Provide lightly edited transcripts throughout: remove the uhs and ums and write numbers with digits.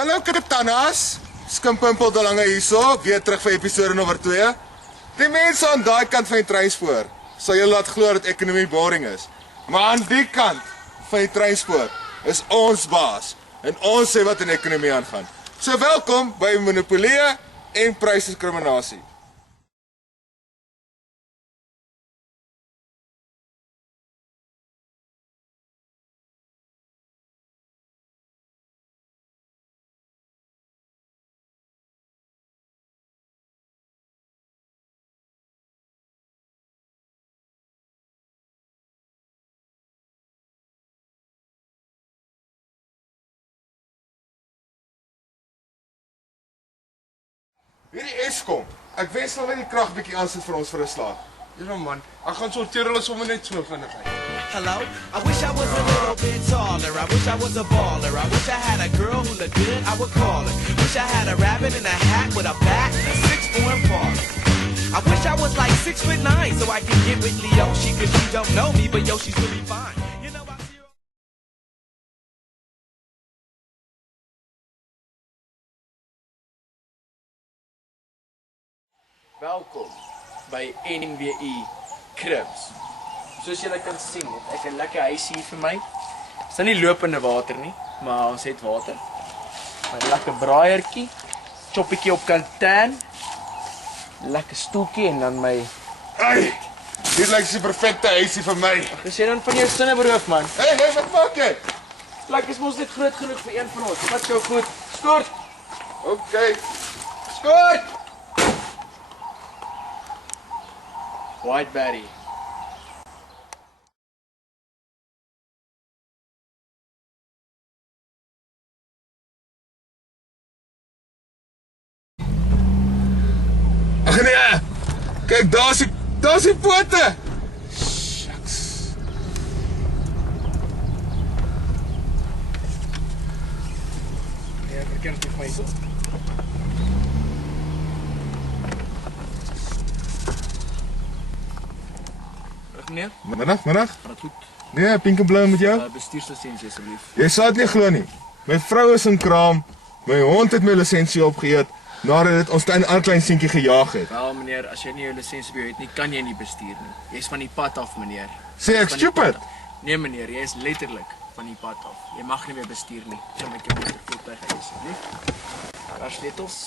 Hallo Katanas, Skimpimpel de Lange hierso, weer terug vir episode nommer 2. Die mense aan daai kant van die treinspoor sal julle laat glo dat ekonomie boring is. Maar aan die kant van die treinspoor is ons baas en ons sê wat in ekonomie aangaan. So welkom by Monopolie en Prydiskriminasie. Hierdie Eskom, ek wens hulle net die krag bietjie aansit vir ons vir 'n slag. Ja man, ek gaan sorteer hulle sommer net so vinnig uit. Hello, I wish I was a little bit taller. I wish I was a baller. I wish I had a girl who looked good, I would call her. Wish I had a rabbit in a hat with a bat and a 6'4" father. I wish I was like 6'9" so I can get with Leoshi, cause she don't know me, but yo, she's really fine. You know I see her. Welkom by NWI Cribs. Soos julle kan sien, het ek 'n lekker huis hier vir my. Dit is nou nie lopende water nie, maar ons het water. 'n Lekker braaiertjie, choppietjie op kantaan, lekker stoeltjie en dan my... Hey, dit lyk so 'n perfekte huisie vir my. Dis jy dan van jou sinne beroof man. Hey, wat maak jy? Plek is mos net groot genoeg vir een van ons. Wat jou goed? Skort! Okay. Skort! White Betty. Ag nee. Kyk, daar's die pote. Shucks. Ja, verkeerd vir my so. Meneer, Middag. gaat goed? Nee, pink en blou met jou? Bestuurslisensie asseblief. Jy sal dit nie glo nie. My vrou is in kraam. My hond het my lisensie opgeëet nadat dit ons klein seentjie gejaag het. Wel meneer, as jy nie jou lisensie by jou het nie, kan jy nie bestuur nie. Jy's van die pad af meneer. Sê ek Van die stupid? pad af. Nee meneer, jy is letterlik van die pad af. Jy mag nie meer bestuur nie. Jy moet jou motorvoertuig hê asseblief. Daar sleutels.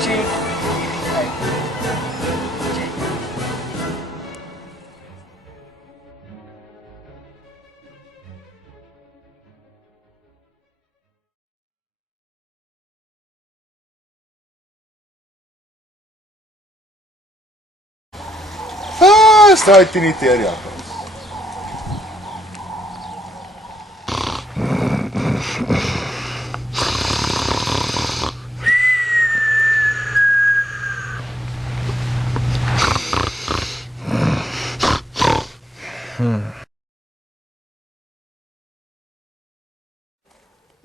Chief. Hey. Chief. Staai tiniteer ja.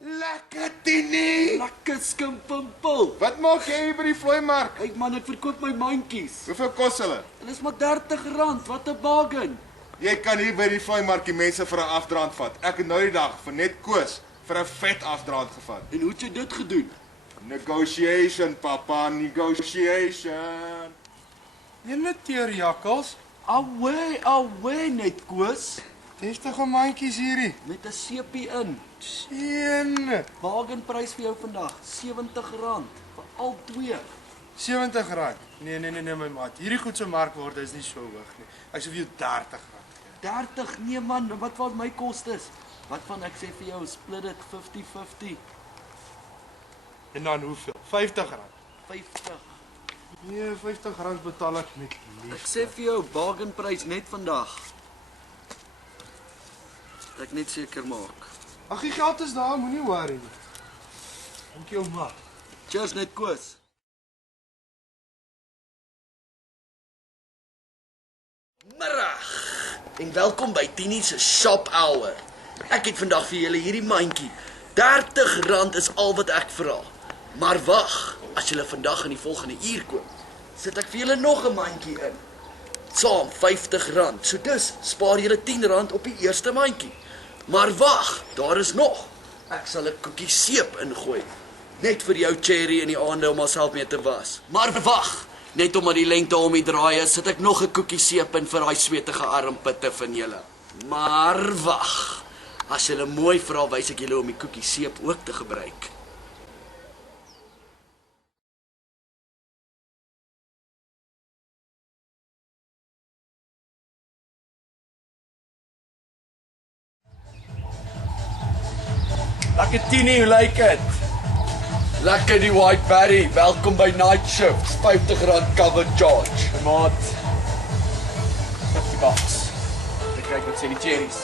Lekker Tini! Lekker skimpimpel. Wat maak jy hier by die vlooimark? Kyk man, ek verkoop my mandjies. Hoeveel kos hulle? En dis maar R30, wat 'n bargain. Jy kan hier by die vlooimark die mense vir 'n afdraand vat. Ek het nou die dag vir net kos vir 'n vet afdraand gevat. En hoe het jy dit gedoen? Negotiation, papa, negotiation. Nee, teer jakkals. Away net Koos, Deftige mandjies hierdie. met 'n seepie in. Sien. Bargainprys vir jou vandag, R70 vir al twee. R70. Nee my maat. Hierdie goed se markwaarde is nie so hoog nie. Ek sê vir jou R30. 30, nee man, wat my kostes? Wat van ek sê vir jou, split dit 50-50, En dan hoeveel? R50. 50. Nee, R50 betaal ek met Ek liefde. sê vir jou, bargainprys net vandag. Dat ek net seker maak. Ag, die geld is daar, moenie worry nie. Dankie ouma. Cheers net Koos. Middag en welkom by Tini se Shop Hour. Ek het vandag vir julle hierdie mandjie. R30 is al wat ek vra. Maar wag, as julle vandag in die volgende uur koop, sit ek vir julle nog 'n mandjie in. Saam R50. So dus spaar julle R10 op die eerste mandjie. Maar wag, daar is nog. Ek sal 'n koekie seep ingooi. Net vir jou Cherry in die aande om haarself mee te was. Maar wag, net omdat die lengte om die draai is, sit ek nog 'n koekie seep in vir daai sweetige armpitte van julle. Maar wag, as julle mooi vra, wys ek julle om die koekie seep ook te gebruik. Lekker Tini, hoe lyk dit? Lekker die White Berry, welkom by Night Shifts, R50 cover charge. Maat. $50. Ek kyk wat sê die cherries.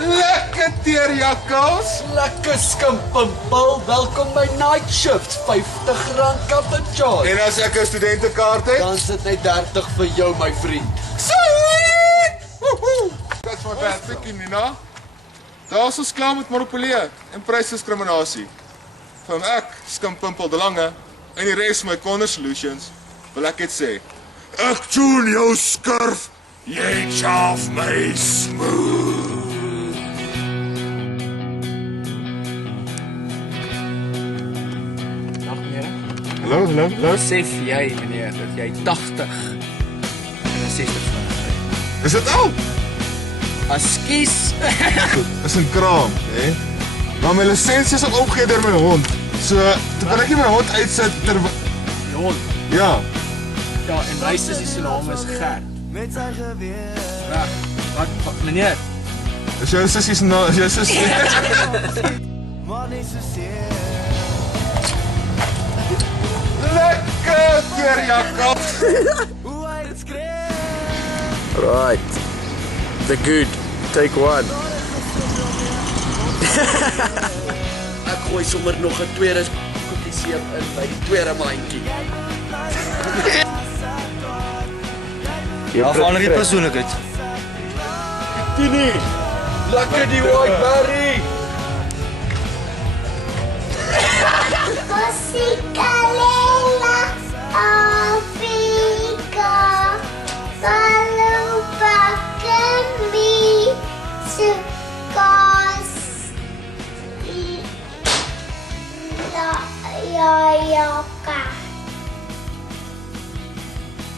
Lekker teerjakkals. Lekker skimpimpel, welkom by Night Shifts, R50 cover charge. En as ek 'n studentekaart het? Dan sit net 30 vir jou my vriend. Sweet! Woehoe! That's my bad thinking, Nina. Daar is ons klaar met monopolie en prysdiskriminasie. Van ek, Skimpimpel de Lange, en die res my Connor Solutions, wil ek dit sê. Ek tune jou skurf, jy chaaf my smooth. Dag meneer. Hallo. Besef jy meneer dat jy 80 en 'n 60 vinnig kry? Is dit al? Askies. Is 'n kraam, hè? Maar my lisensie is al opgegee deur my hond. So, toe kan ek nie my hond uitsit terwyl Die hond. ja. Ja, en my sussie se naam is Gert. Met sy geweer. Ja, wat meneer? Is jou sussie se naam, is jou sussie? Maar nie so seer. Lekker teerjakkals. Hoe hy dit skree. Right, the good, take one. Ek gooi sommer nog 'n tweede koekie seep in by die tweede mandjie. Ja, verander die persoonlikheid. Tini, lekker die White Berry. Musicalela Africa Salupa Kemi Sukas La Ya Ya Ka